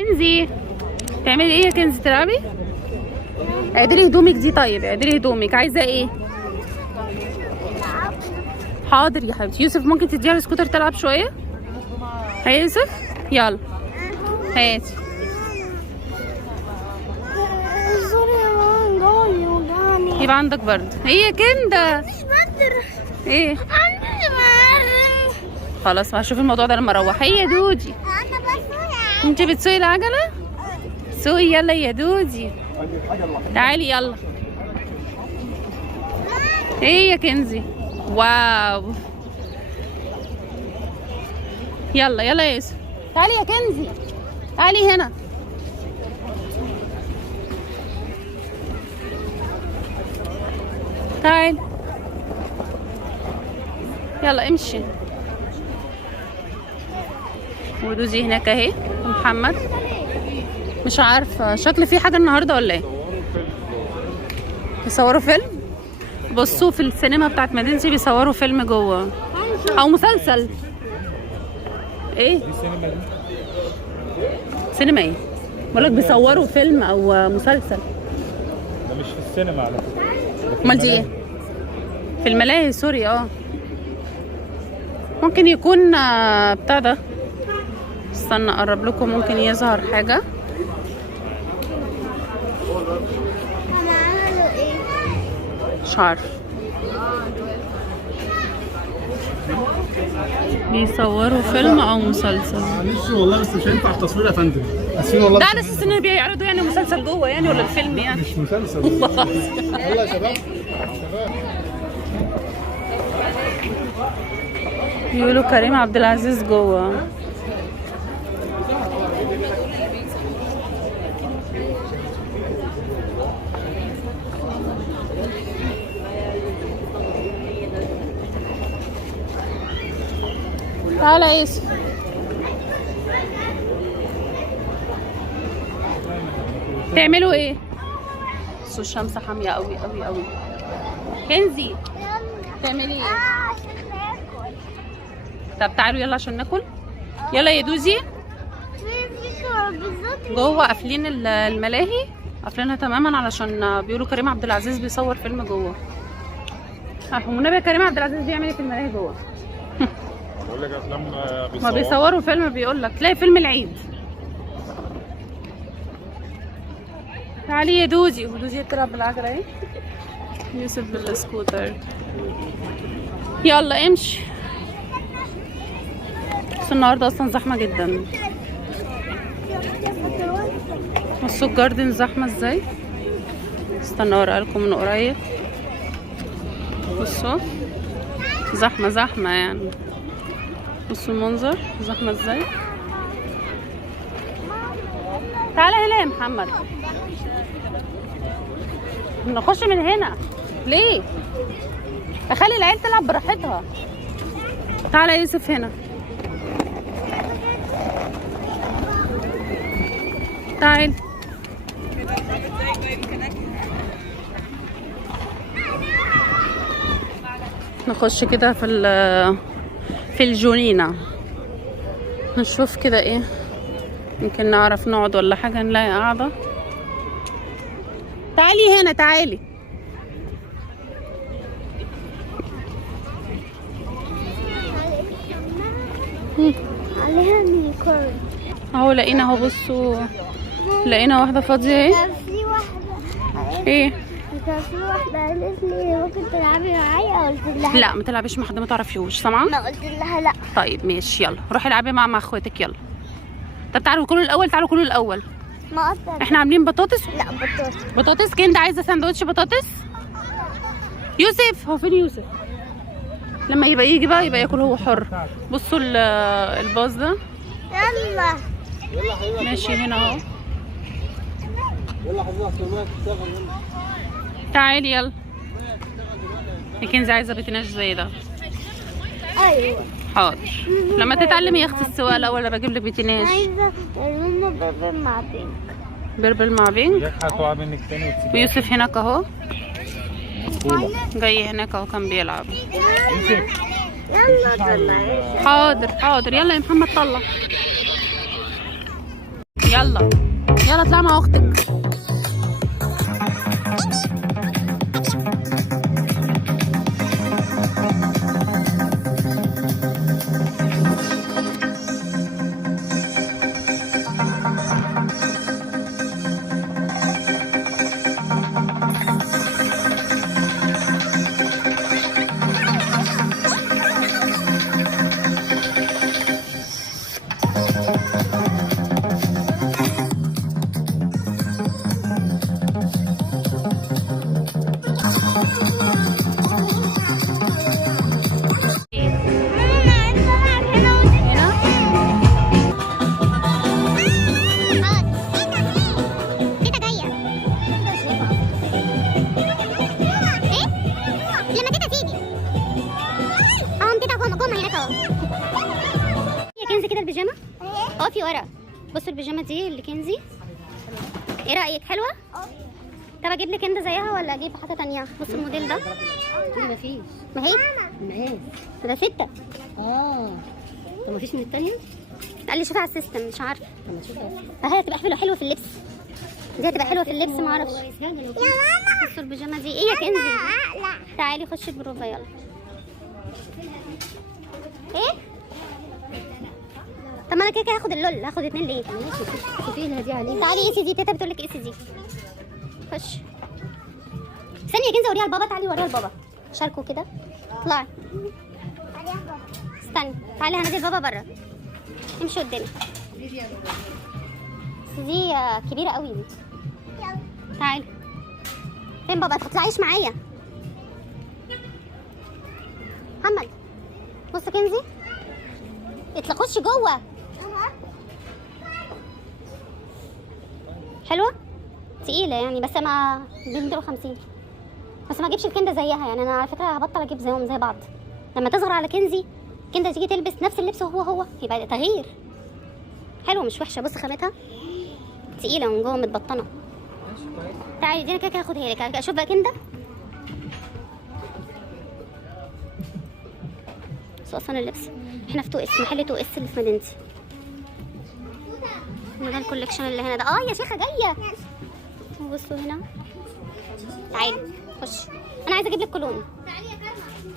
كنزي تعملي ايه يا كنزي؟ تلعبي؟ اعدلي هدومك دي. طيب اعدلي هدومك. عايزه ايه؟ حاضر يا حبيبتي. يوسف ممكن تديها السكوتر تلعب شويه؟ هيا يوسف يلا هاتي. يبقى عندك برد. ايه يا كندا؟ ايه؟ خلاص ما هشوف الموضوع ده لما اروح. هي دودي انت بتسوقي العجله؟ سوقي يلا يا دودي. تعالي يلا. ايه يا كنزي؟ واو يلا يلا يا يوسف. تعالي يا كنزي تعالي هنا. تعالي يلا امشي. ودوزي هناك اهي. محمد مش عارفه شكل في حاجه النهارده ولا ايه؟ بيصوروا فيلم. بصوا في السينما بتاعت مدينتي بيصوروا فيلم جوه او مسلسل. ايه دي السينما دي؟ سينما ايه؟ بقولك بيصوروا فيلم او مسلسل. ده مش في السينما على فكره. امال دي ايه؟ في الملاهي. سوري ممكن يكون بتاع ده. استنى اقرب لكم ممكن يظهر حاجه. مش عارف. بيصوروا فيلم او مسلسل. معلش والله بس مش هينفع التصوير يا فندم. اسفين والله. ده على اساس ان بيعرضوا يعني مسلسل جوه يعني ولا الفيلم يعني؟ مش مسلسل. يلا يا شباب. بيقولوا كريم عبد العزيز جوه. تعالى يا يوسف. تعملوا ايه؟ بصوا الشمس حامية قوي قوي قوي. كنزي تعملي ايه؟ طب تعالوا يلا عشان ناكل. يلا يا دوزي. جوه قافلين الملاهي قافلينها تماما علشان بيقولوا كريم عبد العزيز بيصور فيلم جوه. والنبي كريم عبد العزيز بيعمل ايه في الملاهي جوه؟ بقول لك افلام ما بيصوروا فيلم. بيقول لك تلاقي فيلم العيد. تعالي يا دوزي. ودوزي بتلعب بالعجله اهي. يوسف بالسكوتر. يلا امشي. بس النهارده اصلا زحمه جدا. بصوا الجاردن زحمه ازاي. استنى اوريها لكم من قريب. بصوا زحمه يعني. بصوا المنظر زحمه ازاي. تعالى هنا يا محمد. نخش من هنا ليه؟ اخلي العيال تلعب براحتها. تعالى يا يوسف هنا. تعال. نخش كده في الجنينة نشوف كده ايه. يمكن نعرف نقعد ولا حاجة نلاقي قاعدة. تعالي هنا تعالي. عليها مينيكورن اهو لقينا اهو. بصوا لقينا واحدة فاضية اهي. كان في واحدة ايه؟ كان في واحدة قالت لي ممكن تلعبي معايا. قلت لها لا ما تلعبيش مع حد ما تعرفيهوش. سامعة؟ ما قلت لها لا. طيب ماشي يلا روحي العبي مع اخواتك. يلا طب تعالوا كلوا الاول. تعالوا كلوا الاول. ما قلت احنا عاملين بطاطس. لا بطاطس. بطاطس. كندا عايزه سندوتش بطاطس. يوسف هو فين يوسف؟ لما يبقى يجي بقى يبقى ياكل هو حر. بصوا الباص ده يلا ماشي هنا اهو. يلا حضرتك تشتغل. تعالي يلا. كنزي عايزه بتناش زي ده. ايوه حاضر. لما تتعلمي يا اختي السواقه الاول انا بجيب لك بتناش. عايزه منه بربر مع بينك. بربل مع بينك. هتقع منك تاني وتسيبها. ويوسف هناك اهو. جاي هناك اهو كان بيلعب. يلا طلعي. حاضر حاضر. يلا يا محمد طلع. يلا يلا اطلع مع اختك. البيجامه اقفي ورا. بصوا البيجامه دي اللي كنزي، ايه رايك؟ حلوه؟ طب اجيب لك انت زيها ولا اجيب حاجه تانية؟ بصوا الموديل ده. ما فيش. ما هي مقاس. ده 6. طب ما فيش من الثانيه؟ قال لي شوفي على السيستم، مش عارفه. طب ما تشوفي فهي هتبقى حلوه في اللبس. دي هتبقى حلوه في اللبس، ما اعرفش. يا ماما بصوا البيجامه دي ايه يا كنزي؟ تعالي خشي بروفا يلا. ايه؟ طب ما انا كده هاخد اللول، هاخد 2 ليه؟ شوفي لها دي عليها. تعالي قيسي دي، تيتا بتقول لك قيسي دي. خش. استني يا كنزي اوريها لبابا، تعالي وريها لبابا. شاركوا كده. اطلعي. استني، تعالي هنزل بابا بره. امشي قدامي. دي كبيرة قوي دي. تعالي. فين بابا؟ ما تطلعيش معايا. محمد. بص كنزي. خش جوه. حلوة؟ تقيلة يعني، بس ما ب 250. بس ما اجيبش الكنده زيها يعني، انا على فكرة هبطل اجيب زيهم زي بعض. لما تصغر على كنزي كنده تيجي تلبس نفس اللبس هو يبقى تغيير. حلوة مش وحشة، بص خامتها تقيلة من جوه متبطنة. تعالي دي انا كده هاخدها لك. اشوف بقى كنده. بس اصلا اللبس احنا في 2S، محل 2S اللي في مدينتي. ده الكوليكشن اللي هنا ده. يا شيخة جاية. بصوا هنا. تعالي خش. انا عايزة اجيب لك كولون.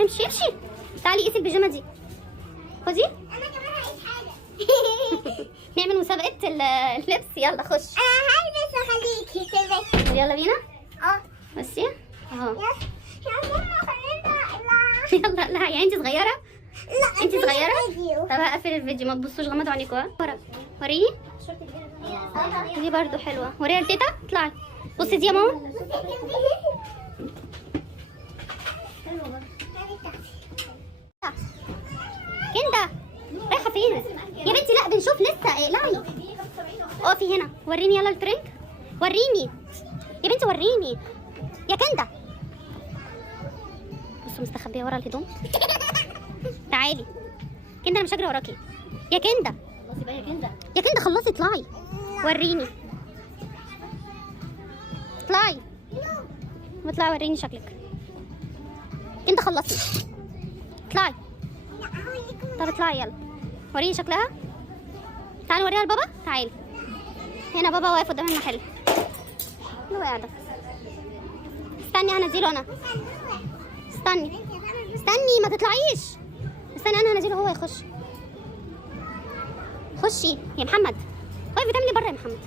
امشي. تعالي قيسي البيجامة دي. خدي. انا كمان هعيش حاجه. نعمل مسابقة اللبس. يلا خش. انا هلبس واخليكي تلبسي. يلا بينا. بصي اهو. يا ماما خلينا. يلا. لا يعني انت صغيرة. لا انت صغيرة. فيديو. طب هقفل الفيديو، ما تبصوش غمضوا عينيكوا. ورا وريني. دي برضو حلوة. وريها لتيتا. اطلعي بصي دي يا ماما. كندا رايحة فين؟ يا بنتي لا بنشوف لسه. اقلعي. اقفي هنا. وريني يلا الترنك. وريني يا بنتي، وريني يا كندا. بصوا مستخبية ورا الهدوم. تعالي كندا، انا مش هجري وراكي يا كندا. خلاص بقى يا كندا. يا كندا خلصي اطلعي. وريني. اطلعي. اطلعي وريني شكلك. كندا خلصي. اطلعي. طب اطلعي يلا. وريني شكلها. تعالي وريها لبابا. تعالي هنا. بابا واقف قدام المحل. هو قاعدة. استني هنزيله انا. استني ما تطلعيش. استني انا هنزيله هو يخش. خشي يا محمد. واقف بتعملي بره يا محمد.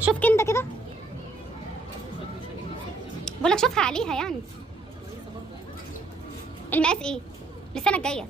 شوف كندا كده. بقولك شوفها عليها يعني. المقاس ايه؟ للسنة الجاية.